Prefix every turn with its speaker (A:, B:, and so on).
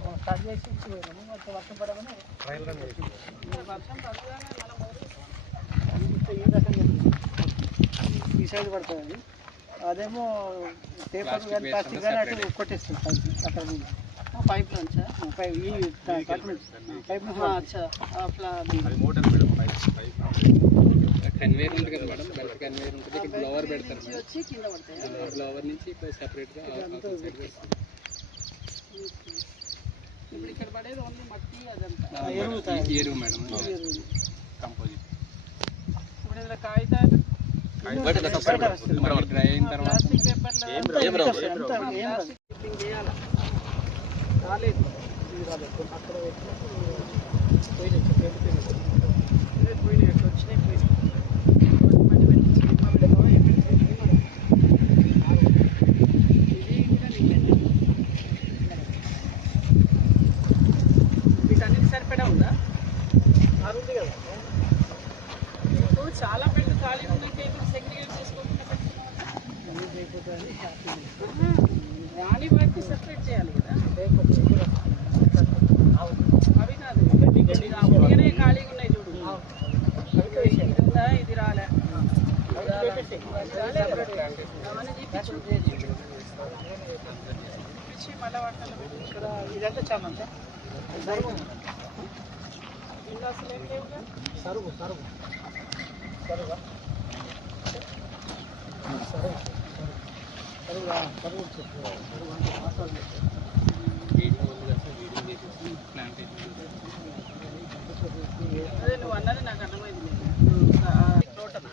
A: చేసి ఇచ్చిపోయినాము మొత్తం వర్షం పడగానే వర్షం పడగానే మన మొదలు ఈ రకంగా ఉంది. ఈ సైడ్ పడుతుంది అది. అదేమో పేపర్ కానీ ప్లాస్టిక్ కానీ అటు కొట్టేస్తుంది పైప్ అక్కడ పైప్ నుంచా పైప్ ఈ కట్ నుంచి. పైప్ నుంచి అచ్చా.
B: ఉంటుంది కదా మేడం బెల్ట్ కన్వేర్ ఉంటుంది. ఇక్కడ బ్లవర్ పెడతారు మేడం.
A: వచ్చి కింద పడతాయి.
B: బ్లవర్ నుంచి సెపరేట్గా
A: ఇప్పుడు ఇక్కడ పడేది ఓన్లీ మట్టి అదంతా.
B: ఎరువు మేడం.
A: ఎరువులు.
B: కంపోజిట్
A: ఇప్పుడు ఇందులో కాగితాలు.
B: డ్రై అయిన తర్వాత
A: రాలేదు. అక్కడ పెట్టినప్పుడు చాలా పెళ్ళి ఖాళీ ఉన్నాయి ఇప్పుడు సెగ్రిగేట్ చేసుకోకుండా వాటిని సెపరేట్ చేయాలి కదా. అవి కాదు ఇది ఆ ఉట్టిగానే ఖాళీగా ఉన్నాయి చూడు. ఇది ఉందా ఇది రాలే. చూపించు మళ్ళీ వాటిలో పెట్టి. ఇక్కడ ఇదంతా చాలా సరుగు సరుగు సరుగా అన్నది నాకు అర్థమైంది తోటనా